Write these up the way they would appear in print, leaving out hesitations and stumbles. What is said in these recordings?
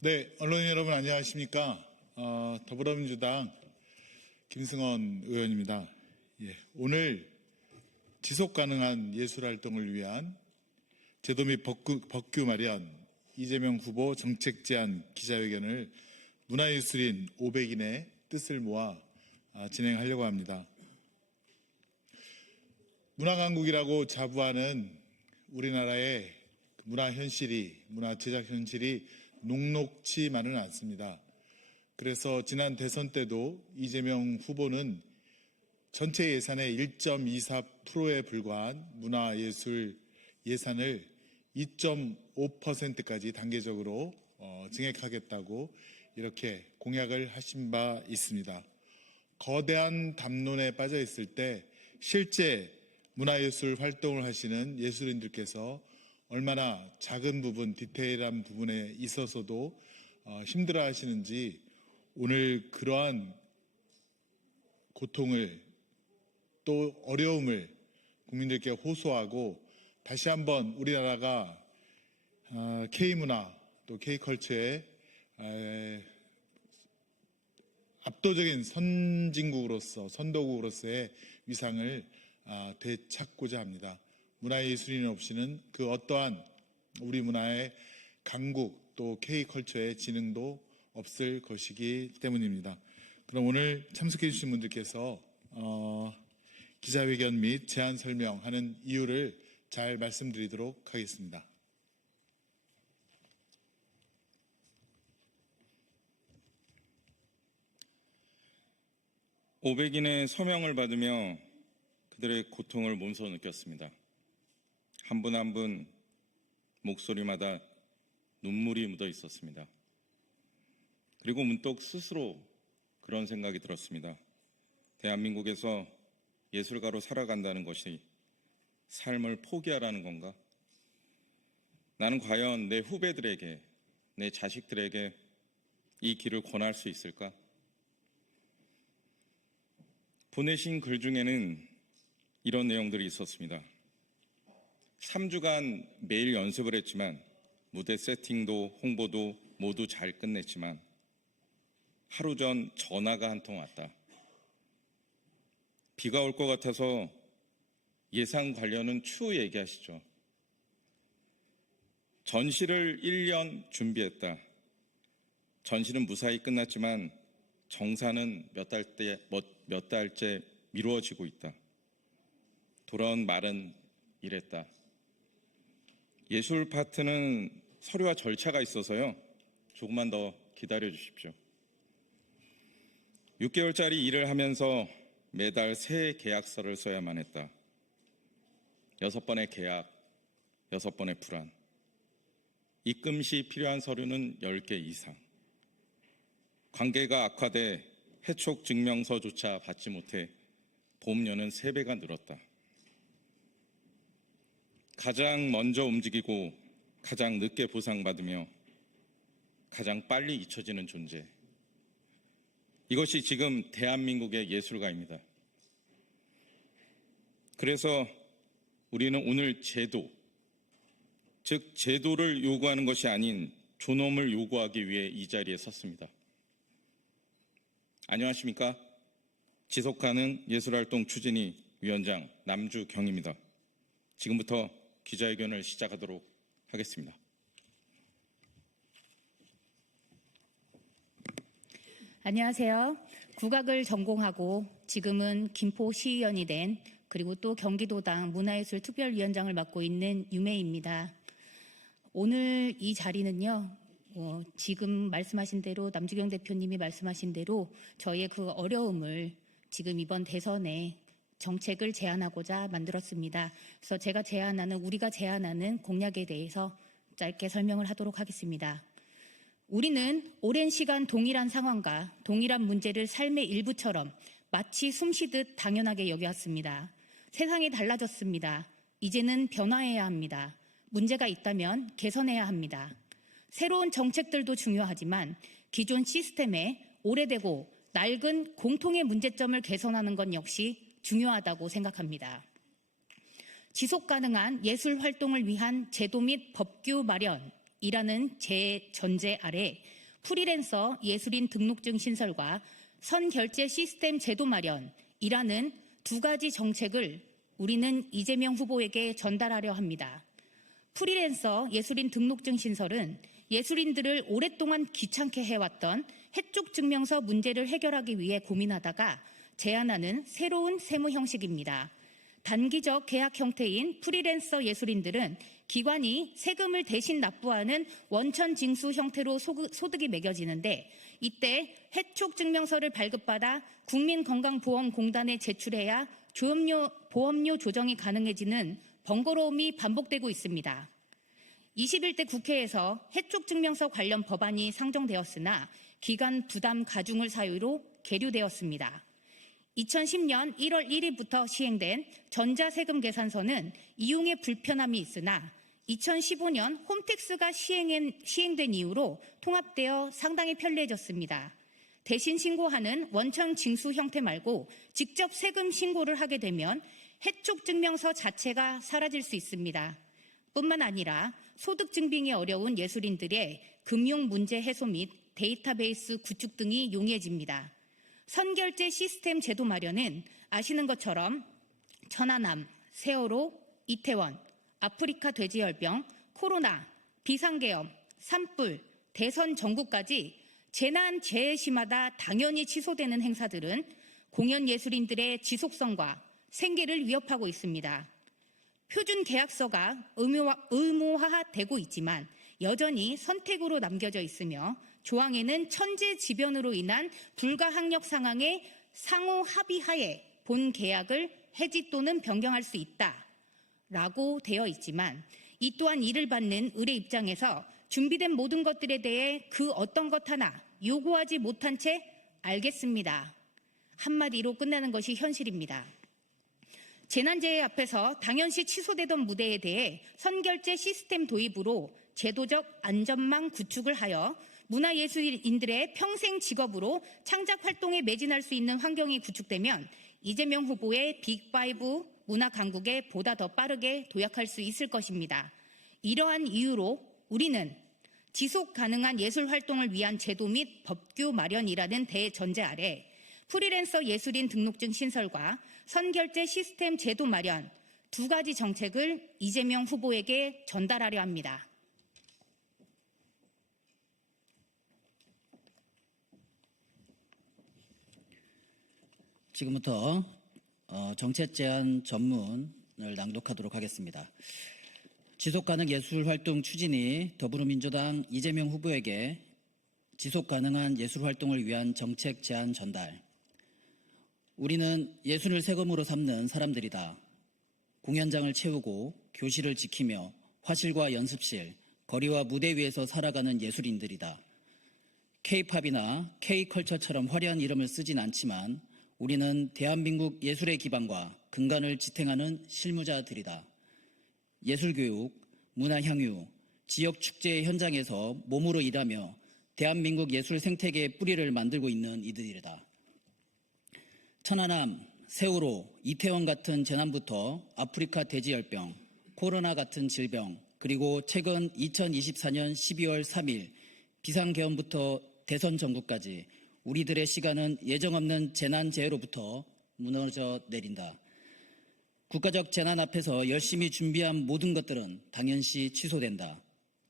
네, 언론인 여러분 안녕하십니까? 더불어민주당 김승원 의원입니다. 오늘 지속가능한 예술활동을 위한 제도 및 법규 마련 이재명 후보 정책 제안 기자회견을 문화예술인 500인의 뜻을 모아 진행하려고 합니다. 문화강국이라고 자부하는 우리나라의 문화 제작 현실이 녹록치만은 않습니다. 그래서 지난 대선 때도 이재명 후보는 전체 예산의 1.24%에 불과한 문화예술 예산을 2.5%까지 단계적으로 증액하겠다고 이렇게 공약을 하신 바 있습니다. 거대한 담론에 빠져 있을 때 실제 문화예술 활동을 하시는 예술인들께서 얼마나 작은 부분, 디테일한 부분에 있어서도 힘들어 하시는지 오늘 그러한 고통을 또 어려움을 국민들께 호소하고 다시 한번 우리나라가 K문화 또 K컬처의 압도적인 선도국으로서의 위상을 되찾고자 합니다. 문화예술인 없이는 그 어떠한 우리 문화의 강국 또 K컬처의 진흥도 없을 것이기 때문입니다. 그럼 오늘 참석해 주신 분들께서 기자회견 및 제안 설명하는 이유를 잘 말씀드리도록 하겠습니다. (500인의) 서명을 받으며 그들의 고통을 몸소 느꼈습니다. 한 분 한 분 목소리마다 눈물이 묻어 있었습니다. 그리고 문득 스스로 그런 생각이 들었습니다. 대한민국에서 예술가로 살아간다는 것이 삶을 포기하라는 건가? 나는 과연 내 후배들에게, 내 자식들에게 이 길을 권할 수 있을까? 보내신 글 중에는 이런 내용들이 있었습니다. 3주간 매일 연습을 했지만 무대 세팅도 홍보도 모두 잘 끝냈지만 하루 전 전화가 한 통 왔다. 비가 올 것 같아서 예상 관련은 추후 얘기하시죠. 전시를 1년 준비했다. 전시는 무사히 끝났지만 정사는 몇 달째 미루어지고 있다. 돌아온 말은 이랬다. 예술 파트는 서류와 절차가 있어서요. 조금만 더 기다려 주십시오. 6개월짜리 일을 하면서 매달 새 계약서를 써야만 했다. 6번의 계약, 6번의 불안. 입금 시 필요한 서류는 10개 이상. 관계가 악화돼 해촉 증명서조차 받지 못해 보험료는 3배가 늘었다. 가장 먼저 움직이고 가장 늦게 보상받으며 가장 빨리 잊혀지는 존재. 이것이 지금 대한민국의 예술가입니다. 그래서 우리는 오늘 제도, 즉 제도를 요구하는 것이 아닌 존엄을 요구하기 위해 이 자리에 섰습니다. 안녕하십니까? 지속가능 예술활동 추진위 위원장 남주경입니다. 지금부터 기자회견을 시작하도록 하겠습니다. 안녕하세요. 국악을 전공하고 지금은 김포시의원이 된 그리고 또 경기도당 문화예술특별위원장을 맡고 있는 유매입니다. 오늘 이 자리는요. 지금 말씀하신 대로 남주경 대표님이 말씀하신 대로 저희의 그 어려움을 지금 이번 대선에 정책을 제안하고자 만들었습니다. 그래서 우리가 제안하는 공약에 대해서 짧게 설명을 하도록 하겠습니다. 우리는 오랜 시간 동일한 상황과 동일한 문제를 삶의 일부처럼 마치 숨쉬듯 당연하게 여겨왔습니다. 세상이 달라졌습니다. 이제는 변화해야 합니다. 문제가 있다면 개선해야 합니다. 새로운 정책들도 중요하지만 기존 시스템의 오래되고 낡은 공통의 문제점을 개선하는 것 역시 중요하다고 생각합니다. 지속가능한 예술 활동을 위한 제도 및 법규 마련 이라는 전제 아래 프리랜서 예술인 등록증 신설과 선결제 시스템 제도 마련이라는 두 가지 정책을 우리는 이재명 후보에게 전달하려 합니다. 프리랜서 예술인 등록증 신설은 예술인들을 오랫동안 귀찮게 해왔던 해촉 증명서 문제를 해결하기 위해 고민하다가 제안하는 새로운 세무 형식입니다. 단기적 계약 형태인 프리랜서 예술인들은 기관이 세금을 대신 납부하는 원천 징수 형태로 소득이 매겨지는데 이때 해촉 증명서를 발급받아 국민건강보험공단에 제출해야 보험료 조정이 가능해지는 번거로움이 반복되고 있습니다. 21대 국회에서 해촉 증명서 관련 법안이 상정되었으나 기간 부담 가중을 사유로 계류되었습니다. 2010년 1월 1일부터 시행된 전자세금 계산서는 이용에 불편함이 있으나 2015년 홈택스가 시행된 이후로 통합되어 상당히 편리해졌습니다. 대신 신고하는 원천 징수 형태 말고 직접 세금 신고를 하게 되면 해촉 증명서 자체가 사라질 수 있습니다. 뿐만 아니라 소득 증빙이 어려운 예술인들의 금융 문제 해소 및 데이터베이스 구축 등이 용이해집니다. 선결제 시스템 제도 마련은 아시는 것처럼 천안함, 세월호, 이태원, 아프리카 돼지열병, 코로나, 비상계엄, 산불, 대선 전국까지 재난 재해 시마다 당연히 취소되는 행사들은 공연 예술인들의 지속성과 생계를 위협하고 있습니다. 표준 계약서가 의무화되고 있지만 여전히 선택으로 남겨져 있으며 조항에는 천재지변으로 인한 불가항력 상황에 상호 합의하에 본 계약을 해지 또는 변경할 수 있다라고 되어 있지만 이 또한 이를 받는 의뢰 입장에서 준비된 모든 것들에 대해 그 어떤 것 하나 요구하지 못한 채 알겠습니다. 한마디로 끝나는 것이 현실입니다. 재난재해 앞에서 당연시 취소되던 무대에 대해 선결제 시스템 도입으로 제도적 안전망 구축을 하여 문화예술인들의 평생 직업으로 창작 활동에 매진할 수 있는 환경이 구축되면 이재명 후보의 빅5 문화 강국에 보다 더 빠르게 도약할 수 있을 것입니다. 이러한 이유로 우리는 지속 가능한 예술 활동을 위한 제도 및 법규 마련이라는 대전제 아래 프리랜서 예술인 등록증 신설과 선결제 시스템 제도 마련 두 가지 정책을 이재명 후보에게 전달하려 합니다. 지금부터 정책 제안 전문을 낭독하도록 하겠습니다. 지속가능 예술활동 추진이 더불어민주당 이재명 후보에게 지속가능한 예술활동을 위한 정책 제안 전달. 우리는 예술을 세금으로 삼는 사람들이다. 공연장을 채우고 교실을 지키며 화실과 연습실, 거리와 무대 위에서 살아가는 예술인들이다. K-팝이나 K-컬처처럼 화려한 이름을 쓰진 않지만 우리는 대한민국 예술의 기반과 근간을 지탱하는 실무자들이다. 예술교육, 문화향유, 지역축제 현장에서 몸으로 일하며 대한민국 예술 생태계의 뿌리를 만들고 있는 이들이다. 천안함, 세월호, 이태원 같은 재난부터 아프리카 돼지열병, 코로나 같은 질병, 그리고 최근 2024년 12월 3일 비상계엄부터 대선 전국까지 우리들의 시간은 예정없는 재난재해로부터 무너져 내린다. 국가적 재난 앞에서 열심히 준비한 모든 것들은 당연시 취소된다.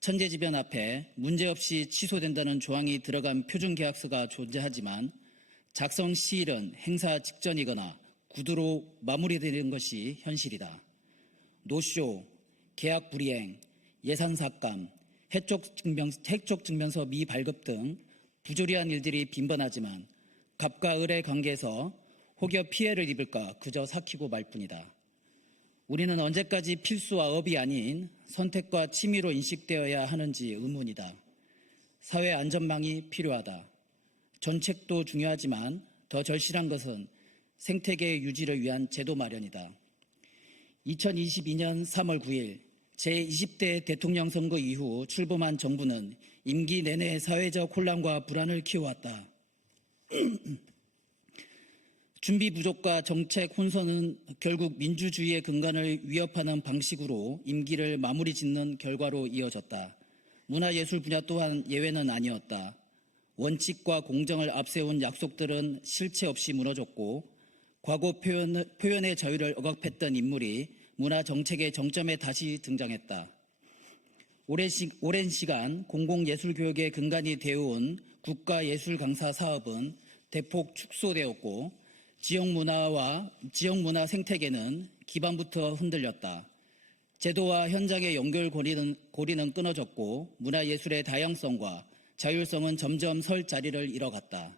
천재지변 앞에 문제없이 취소된다는 조항이 들어간 표준계약서가 존재하지만 작성 시일은 행사 직전이거나 구두로 마무리되는 것이 현실이다. 노쇼, 계약 불이행, 예산 삭감, 해촉 증명서 미발급 등 부조리한 일들이 빈번하지만 갑과 을의 관계에서 혹여 피해를 입을까 그저 삭히고 말 뿐이다. 우리는 언제까지 필수와 업이 아닌 선택과 취미로 인식되어야 하는지 의문이다. 사회 안전망이 필요하다. 정책도 중요하지만 더 절실한 것은 생태계 유지를 위한 제도 마련이다. 2022년 3월 9일 제20대 대통령 선거 이후 출범한 정부는 임기 내내 사회적 혼란과 불안을 키워왔다. 준비 부족과 정책 혼선은 결국 민주주의의 근간을 위협하는 방식으로 임기를 마무리 짓는 결과로 이어졌다. 문화예술 분야 또한 예외는 아니었다. 원칙과 공정을 앞세운 약속들은 실체 없이 무너졌고 과거 표현의 자유를 억압했던 인물이 문화 정책의 정점에 다시 등장했다. 오랜 시간 공공예술교육의 근간이 되어온 국가예술강사 사업은 대폭 축소되었고 지역문화 생태계는 기반부터 흔들렸다. 제도와 현장의 연결고리는 끊어졌고 문화예술의 다양성과 자율성은 점점 설 자리를 잃어갔다.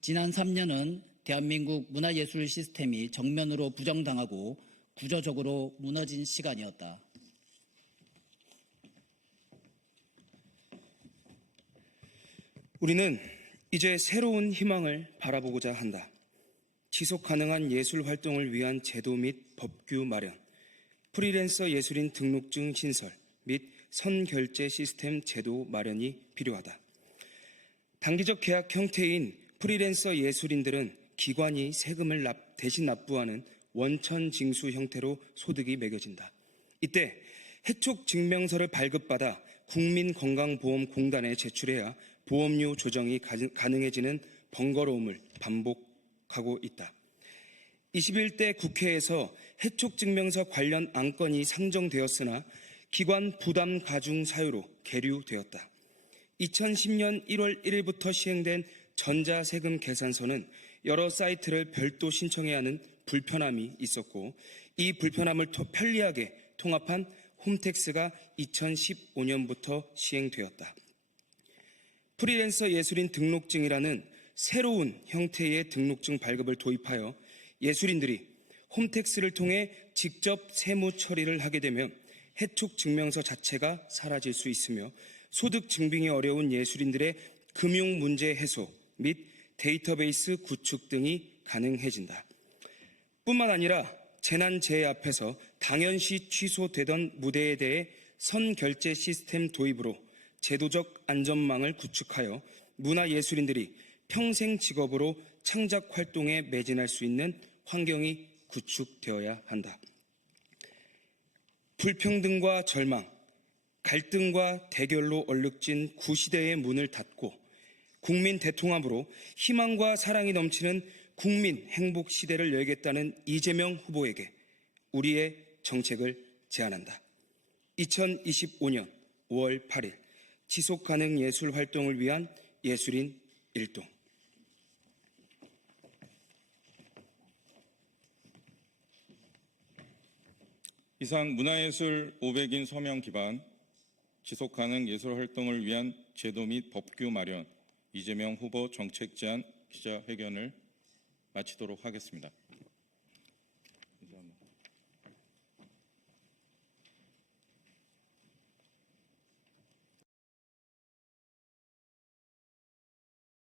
지난 3년은 대한민국 문화예술 시스템이 정면으로 부정당하고 구조적으로 무너진 시간이었다. 우리는 이제 새로운 희망을 바라보고자 한다. 지속 가능한 예술 활동을 위한 제도 및 법규 마련, 프리랜서 예술인 등록증 신설 및 선결제 시스템 제도 마련이 필요하다. 단기적 계약 형태인 프리랜서 예술인들은 기관이 세금을 대신 납부하는 원천 징수 형태로 소득이 매겨진다. 이때 해촉 증명서를 발급받아 국민건강보험공단에 제출해야 보험료 조정이 가능해지는 번거로움을 반복하고 있다. 21대 국회에서 해촉 증명서 관련 안건이 상정되었으나 기관 부담 가중 사유로 계류되었다. 2010년 1월 1일부터 시행된 전자세금 계산서는 여러 사이트를 별도 신청해야 하는 불편함이 있었고 이 불편함을 편리하게 통합한 홈택스가 2015년부터 시행되었다. 프리랜서 예술인 등록증이라는 새로운 형태의 등록증 발급을 도입하여 예술인들이 홈택스를 통해 직접 세무 처리를 하게 되면 해촉 증명서 자체가 사라질 수 있으며 소득 증빙이 어려운 예술인들의 금융 문제 해소 및 데이터베이스 구축 등이 가능해진다. 뿐만 아니라 재난재해 앞에서 당연시 취소되던 무대에 대해 선결제 시스템 도입으로 제도적 안전망을 구축하여 문화예술인들이 평생 직업으로 창작 활동에 매진할 수 있는 환경이 구축되어야 한다. 불평등과 절망, 갈등과 대결로 얼룩진 구시대의 문을 닫고 국민 대통합으로 희망과 사랑이 넘치는 국민 행복 시대를 열겠다는 이재명 후보에게 우리의 정책을 제안한다. 2025년 5월 8일 지속가능 예술 활동을 위한 예술인 일동. 이상 문화예술 500인 서명 기반 지속가능 예술 활동을 위한 제도 및 법규 마련 이재명 후보 정책 제안 기자회견을 마치도록 하겠습니다.